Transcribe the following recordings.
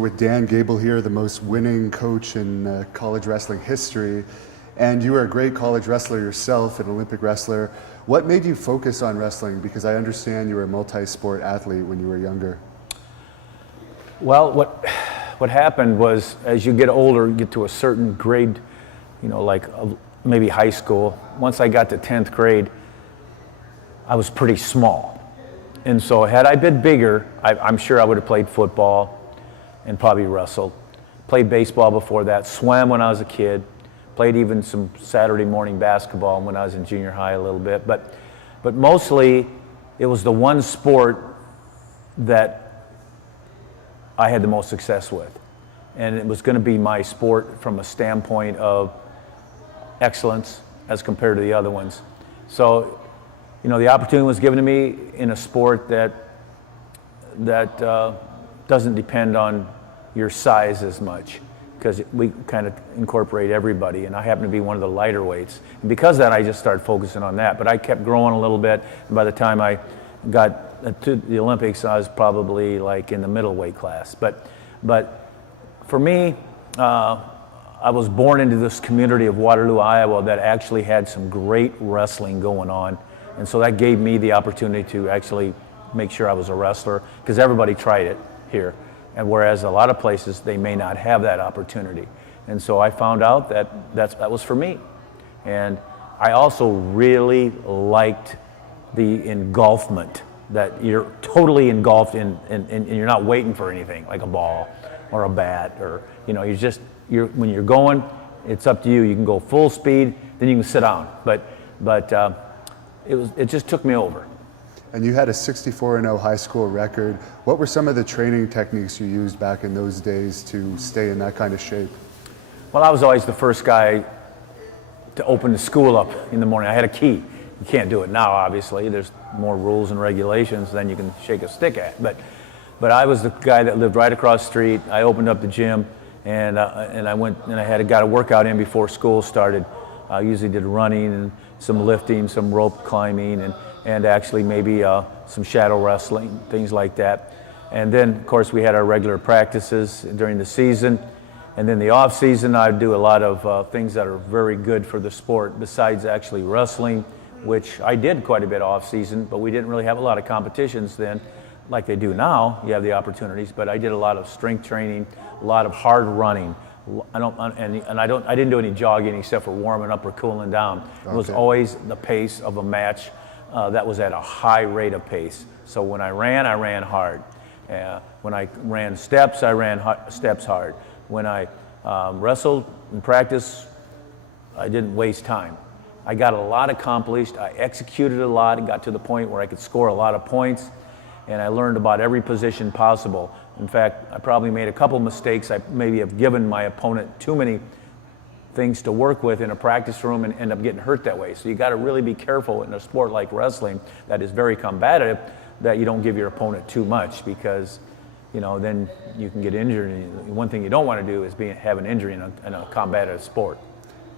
We're with Dan Gable here, the most winning coach in college wrestling history. And you were a great college wrestler yourself, an Olympic wrestler. What made you focus on wrestling? Because I understand you were a multi-sport athlete when you were younger. Well, what happened was, as you get older, you get to a certain grade, like maybe high school. Once I got to 10th grade, I was pretty small. And so had I been bigger, I'm sure I would have played football and probably wrestled. Played baseball before that, swam when I was a kid, played even some Saturday morning basketball when I was in junior high a little bit. But mostly it was the one sport that I had the most success with. And it was going to be my sport from a standpoint of excellence as compared to the other ones. So, the opportunity was given to me in a sport that doesn't depend on your size as much, because we kind of incorporate everybody, and I happen to be one of the lighter weights. And because of that, I just started focusing on that. But I kept growing a little bit, and by the time I got to the Olympics, I was probably like in the middleweight class. But for me, I was born into this community of Waterloo, Iowa, that actually had some great wrestling going on. And so that gave me the opportunity to actually make sure I was a wrestler, because everybody tried it here. And whereas a lot of places, they may not have that opportunity. And so I found out that was for me. And I also really liked the engulfment, that you're totally engulfed in and you're not waiting for anything, like a ball or a bat, or, when you're going, it's up to you. You can go full speed, then you can sit down. But it just took me over. And you had a 64-0 high school record. What were some of the training techniques you used back in those days to stay in that kind of shape? Well, I was always the first guy to open the school up in the morning. I had a key. You can't do it now, obviously. There's more rules and regulations than you can shake a stick at. But I was the guy that lived right across the street. I opened up the gym, and I went and I got a workout in before school started. I usually did running and some lifting, some rope climbing, and actually maybe some shadow wrestling, things like that. And then, of course, we had our regular practices during the season. And then the off season, I'd do a lot of things that are very good for the sport, besides actually wrestling, which I did quite a bit off season, but we didn't really have a lot of competitions then like they do now. You have the opportunities, but I did a lot of strength training, a lot of hard running. I didn't do any jogging except for warming up or cooling down. It was always the pace of a match that was at a high rate of pace. So when I ran hard. When I ran steps, I ran steps hard. When I wrestled in practice, I didn't waste time. I got a lot accomplished. I executed a lot. It got to the point where I could score a lot of points, and I learned about every position possible. In fact, I probably made a couple mistakes. I maybe have given my opponent too many things to work with in a practice room and end up getting hurt that way. So you got to really be careful in a sport like wrestling that is very combative, that you don't give your opponent too much, because then you can get injured. And one thing you don't want to do is have an injury in a combative sport.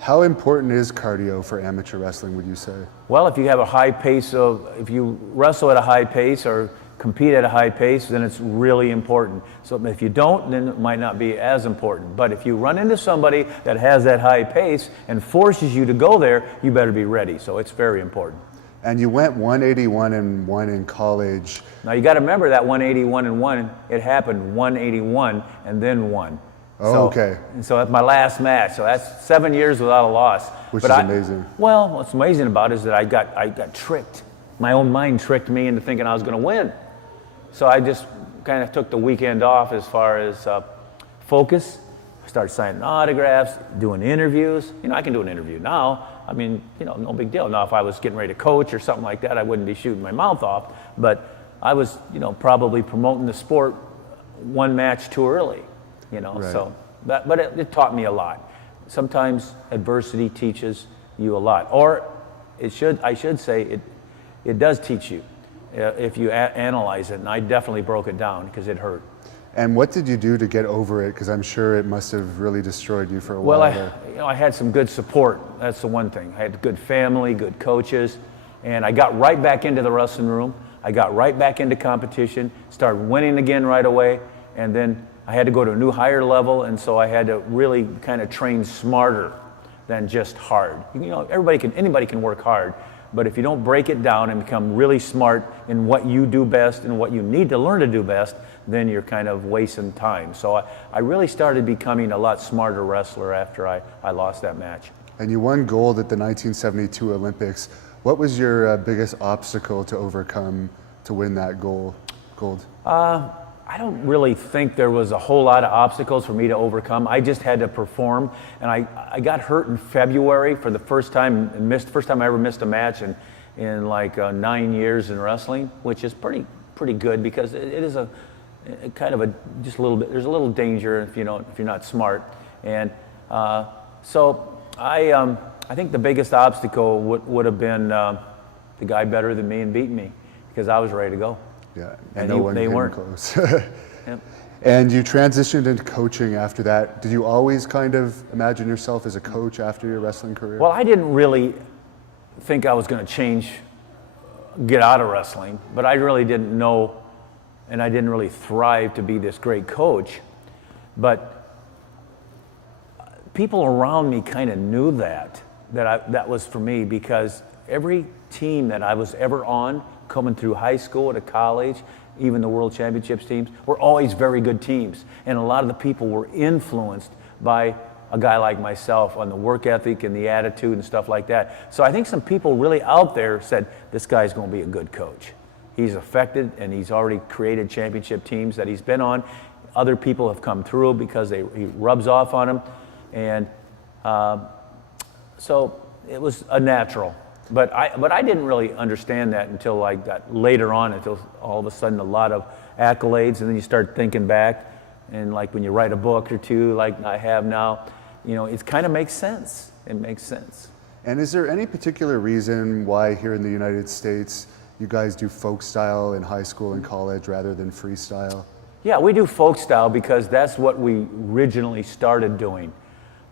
How important is cardio for amateur wrestling, would you say? Well, if you have a high pace if you wrestle at a high pace or compete at a high pace, then it's really important. So if you don't, then it might not be as important. But if you run into somebody that has that high pace and forces you to go there, you better be ready. So it's very important. And you went 181-1 in college. Now you got to remember that 181-1, it happened 181 and then 1. Oh, okay. And so that's my last match. So that's 7 years without a loss. Which is amazing. Well, what's amazing about it is that I got tricked. My own mind tricked me into thinking I was going to win. So I just kind of took the weekend off as far as focus. I started signing autographs, doing interviews. I can do an interview now. I mean, no big deal. Now, if I was getting ready to coach or something like that, I wouldn't be shooting my mouth off. But I was, probably promoting the sport one match too early, Right. So, but it taught me a lot. Sometimes adversity teaches you a lot. Or I should say it does teach you if you analyze it, and I definitely broke it down because it hurt. And what did you do to get over it? Because I'm sure it must have really destroyed you for a while. Well, I had some good support. That's the one thing. I had good family, good coaches, and I got right back into the wrestling room. I got right back into competition, started winning again right away, and then I had to go to a new higher level, and so I had to really kind of train smarter than just hard. You know, anybody can work hard, but if you don't break it down and become really smart in what you do best and what you need to learn to do best, then you're kind of wasting time. So I really started becoming a lot smarter wrestler after I lost that match. And you won gold at the 1972 Olympics. What was your biggest obstacle to overcome to win that gold? I don't really think there was a whole lot of obstacles for me to overcome. I just had to perform, and I got hurt in February for the first time, and first time I ever missed a match in like 9 years in wrestling, which is pretty good because it is a kind of just a little bit. There's a little danger if you're not smart, and so I think the biggest obstacle would have been the guy better than me and beating me because I was ready to go. Yeah, and no one they came weren't close. Yep. And you transitioned into coaching after that. Did you always kind of imagine yourself as a coach after your wrestling career? Well, I didn't really think I was going to get out of wrestling, but I really didn't know, and I didn't really thrive to be this great coach. But people around me kind of knew that was for me, because every team that I was ever on, coming through high school to college, even the World Championships teams, were always very good teams. And a lot of the people were influenced by a guy like myself on the work ethic and the attitude and stuff like that. So I think some people really out there said, this guy's going to be a good coach. He's effective, and he's already created championship teams that he's been on. Other people have come through because he rubs off on them. And so it was a natural. But I didn't really understand that until I got later on, until all of a sudden a lot of accolades, and then you start thinking back, and like when you write a book or two like I have now, it kind of makes sense. It makes sense. And is there any particular reason why here in the United States you guys do folk style in high school and college rather than freestyle? Yeah, we do folk style because that's what we originally started doing.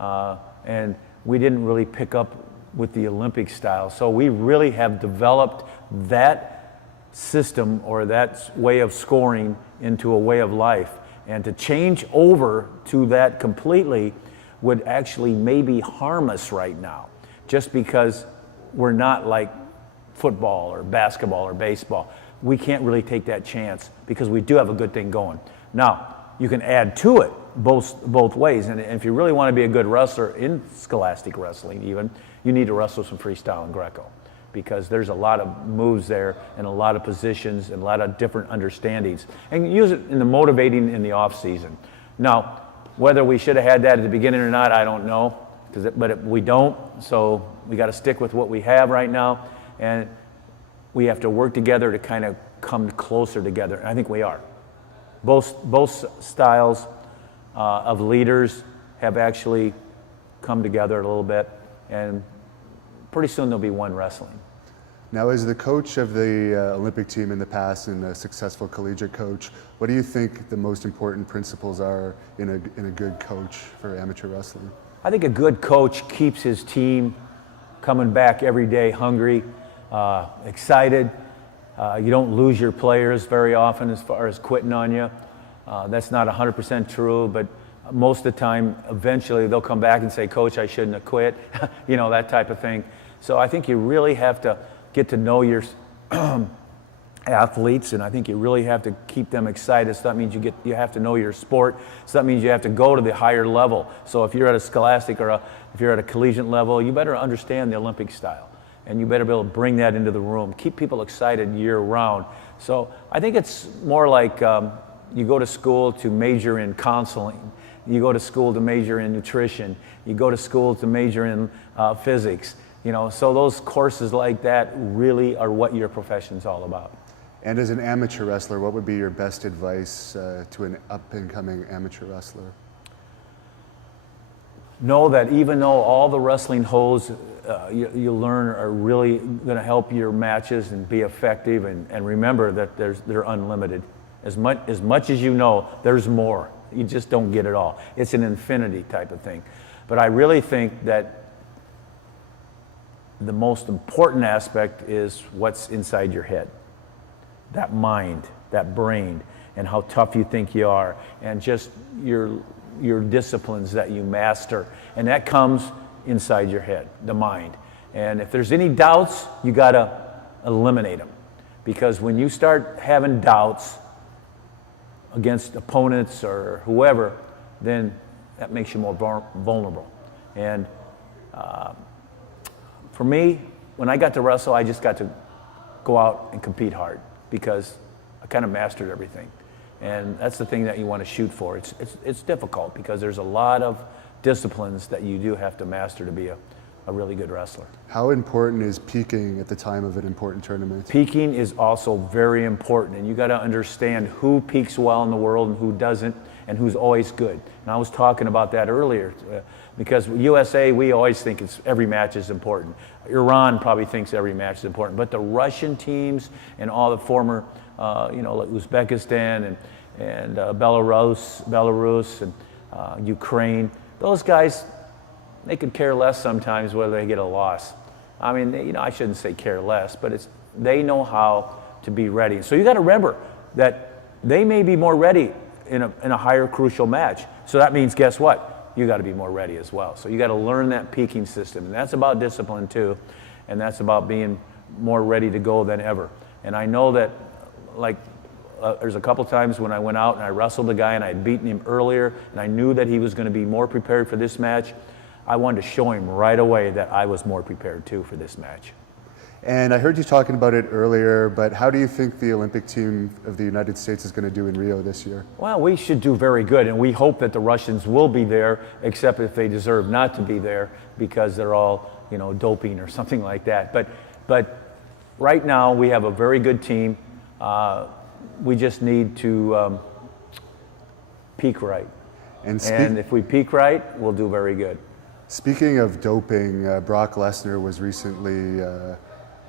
And we didn't really pick up with the Olympic style. So we really have developed that system or that way of scoring into a way of life. And to change over to that completely would actually maybe harm us right now, just because we're not like football or basketball or baseball. We can't really take that chance because we do have a good thing going. Now, you can add to it both ways. And if you really want to be a good wrestler in scholastic wrestling even, you need to wrestle some freestyle and Greco, because there's a lot of moves there and a lot of positions and a lot of different understandings. And use it in the motivating in the off season. Now, whether we should have had that at the beginning or not, I don't know, but we don't. So we got to stick with what we have right now, and we have to work together to kind of come closer together. And I think we are. Both styles of leaders have actually come together a little bit, and pretty soon there'll be one wrestling. Now, as the coach of the Olympic team in the past and a successful collegiate coach, what do you think the most important principles are in a good coach for amateur wrestling? I think a good coach keeps his team coming back every day hungry, excited. You don't lose your players very often as far as quitting on you. That's not 100% true, but most of the time, eventually they'll come back and say, Coach, I shouldn't have quit, that type of thing. So I think you really have to get to know your athletes, and I think you really have to keep them excited. So that means you have to know your sport. So that means you have to go to the higher level. So if you're at a scholastic or if you're at a collegiate level, you better understand the Olympic style, and you better be able to bring that into the room. Keep people excited year round. So I think it's more like you go to school to major in counseling. You go to school to major in nutrition. You go to school to major in physics. So those courses like that really are what your profession's all about. And as an amateur wrestler, what would be your best advice to an up-and-coming amateur wrestler? Know that even though all the wrestling holds you learn are really going to help your matches and be effective, and remember that they're unlimited. As much as you know, there's more. You just don't get it all. It's an infinity type of thing. But I really think that the most important aspect is what's inside your head. That mind, that brain. and how tough you think you are, and just your disciplines that you master. And that comes inside your head, the mind. And if there's any doubts, you got to eliminate them. Because when you start having doubts against opponents or whoever, then that makes you more vulnerable. And for me, when I got to wrestle, I just got to go out and compete hard because I kind of mastered everything. And that's the thing that you want to shoot for. It's difficult because there's a lot of disciplines that you do have to master to be a really good wrestler. How important is peaking at the time of an important tournament? Peaking is also very important, and you got to understand who peaks well in the world and who doesn't, and who's always good. And I was talking about that earlier, because USA, we always think every match is important. Iran probably thinks every match is important, but the Russian teams and all the former, like Uzbekistan and Belarus and Ukraine, those guys, they could care less sometimes whether they get a loss. I mean, I shouldn't say care less, but they know how to be ready. So you got to remember that they may be more ready in a higher crucial match. So that means, guess what? You got to be more ready as well. So you got to learn that peaking system, and that's about discipline too, and that's about being more ready to go than ever. And I know that, there's a couple times when I went out and I wrestled a guy and I had beaten him earlier, and I knew that he was going to be more prepared for this match. I wanted to show him right away that I was more prepared too for this match. And I heard you talking about it earlier, but how do you think the Olympic team of the United States is going to do in Rio this year? Well, we should do very good, and we hope that the Russians will be there, except if they deserve not to be there because they're all, doping or something like that. But right now we have a very good team. We just need to peak right. And if we peak right, we'll do very good. Speaking of doping, Brock Lesnar was recently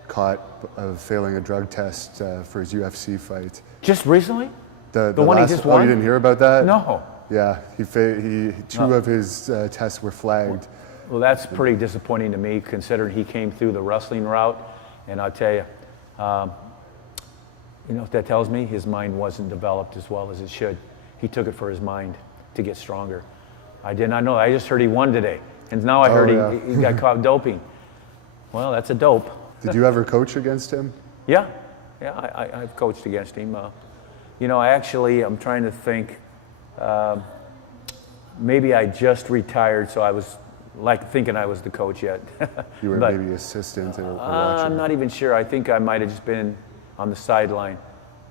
caught of failing a drug test for his UFC fight. Just recently? The one last, he just won? Oh, you didn't hear about that? No. Yeah, two of his tests were flagged. Well, that's pretty disappointing to me, considering he came through the wrestling route. And I'll tell you, what that tells me? His mind wasn't developed as well as it should. He took it for his mind to get stronger. I did not know. I just heard he won today. And now I heard he got caught doping. Well, that's a dope. Did you ever coach against him? Yeah, I've coached against him. I'm trying to think. Maybe I just retired, so I was thinking I was the coach yet. You were maybe assistant or watcher. I'm not even sure. I think I might have just been on the sideline.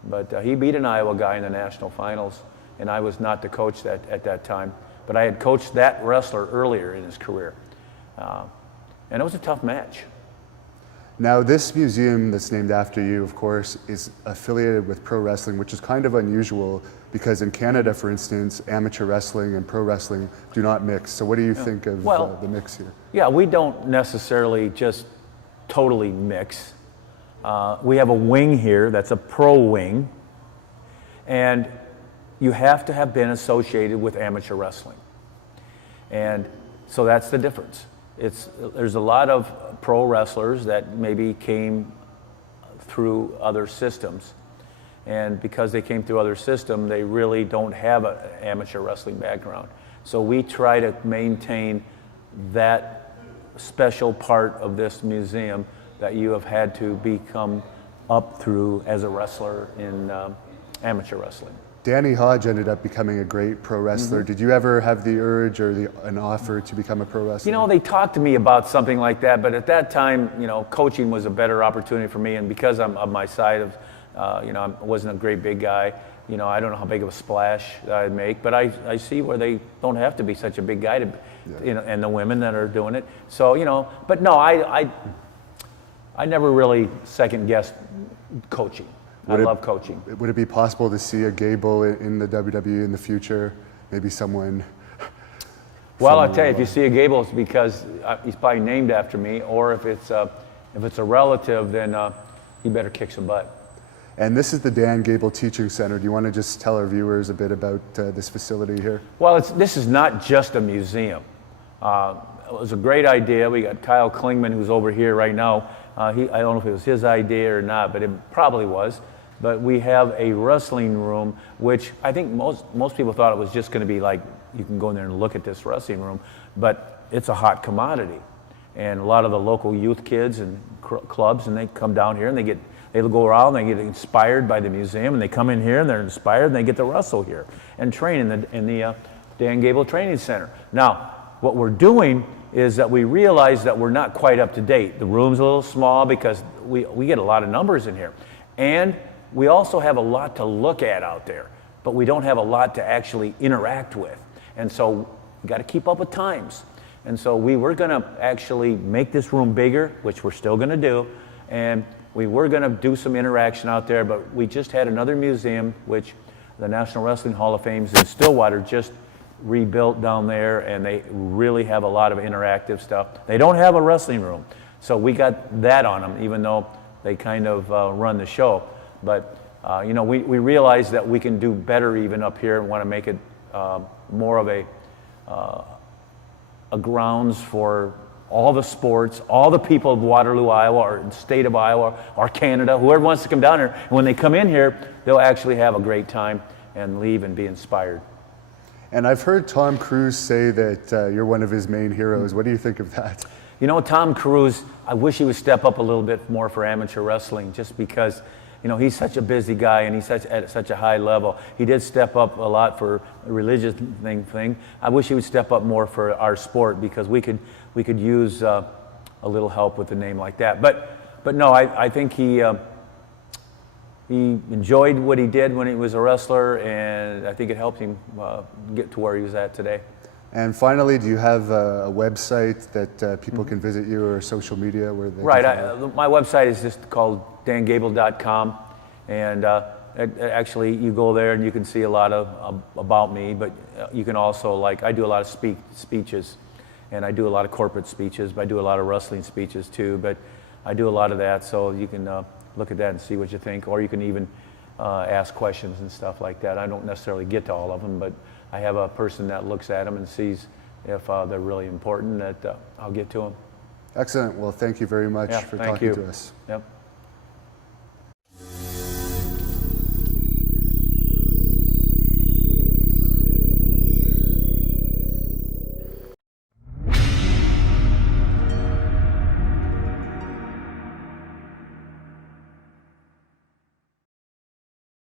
But he beat an Iowa guy in the national finals, and I was not the coach at that time. But I had coached that wrestler earlier in his career. And it was a tough match. Now, this museum that's named after you, of course, is affiliated with pro wrestling, which is kind of unusual because in Canada, for instance, amateur wrestling and pro wrestling do not mix. So what do you think of the mix here? Yeah, we don't necessarily just totally mix. We have a wing here that's a pro wing, and you have to have been associated with amateur wrestling. And so that's the difference. There's a lot of pro wrestlers that maybe came through other systems. And because they came through other systems, they really don't have an amateur wrestling background. So we try to maintain that special part of this museum that you have had to become up through as a wrestler in amateur wrestling. Danny Hodge ended up becoming a great pro wrestler. Mm-hmm. Did you ever have the urge or an offer to become a pro wrestler? They talked to me about something like that, but at that time, coaching was a better opportunity for me. And because I'm of my side of, I wasn't a great big guy. I don't know how big of a splash I'd make, but I see where they don't have to be such a big guy to, and the women that are doing it. So, but no, I never really second guessed coaching. I love coaching. Would it be possible to see a Gable in the WWE in the future? Maybe someone. Well, I'll tell you, if you see a Gable, it's because he's probably named after me, or if it's a relative, then he better kick some butt. And this is the Dan Gable Teaching Center. Do you want to just tell our viewers a bit about this facility here? Well, this is not just a museum. It was a great idea. We got Kyle Klingman, who's over here right now. I don't know if it was his idea or not, but it probably was. but we have a wrestling room, which I think most people thought it was just going to be like, you can go in there and look at this wrestling room, but it's a hot commodity. And a lot of the local youth kids and clubs, and they come down here and they go around, they get inspired by the museum, and they come in here and they're inspired, and they get to wrestle here and train in the Dan Gable Training Center. Now, what we're doing is that we realize that we're not quite up to date. The room's a little small because we get a lot of numbers in here. And we also have a lot to look at out there, but we don't have a lot to actually interact with. And so we got to keep up with times. And so we were going to actually make this room bigger, which we're still going to do, and we were going to do some interaction out there, but we just had another museum, which the National Wrestling Hall of Fame in Stillwater just rebuilt down there, and they really have a lot of interactive stuff. They don't have a wrestling room, so we got that on them, even though they kind of run the show. But you know, we realize that we can do better even up here, and want to make it more of a grounds for all the sports, all the people of Waterloo, Iowa, or the state of Iowa, or Canada, whoever wants to come down here. And when they come in here, they'll actually have a great time and leave and be inspired. And I've heard Tom Cruise say that you're one of his main heroes. What do you think of that? You know, Tom Cruise, I wish he would step up a little bit more for amateur wrestling, just because, you know, he's such a busy guy and he's at such a high level. He did step up a lot for a religious thing. I wish he would step up more for our sport, because we could use a little help with a name like that. But no, I think he enjoyed what he did when he was a wrestler, and I think it helped him get to where he was at today. And finally, do you have a website that people can visit you, or social media where they Right. My website is just called dangable.com, and actually you go there and you can see a lot of about me, but you can also, like, I do a lot of speeches, and I do a lot of corporate speeches, but I do a lot of wrestling speeches too, but I do a lot of that, so you can look at that and see what you think, or you can even ask questions and stuff like that. I don't necessarily get to all of them, but I have a person that looks at them and sees if they're really important, that I'll get to them. Excellent. Well, thank you very much for talking to us. Yep.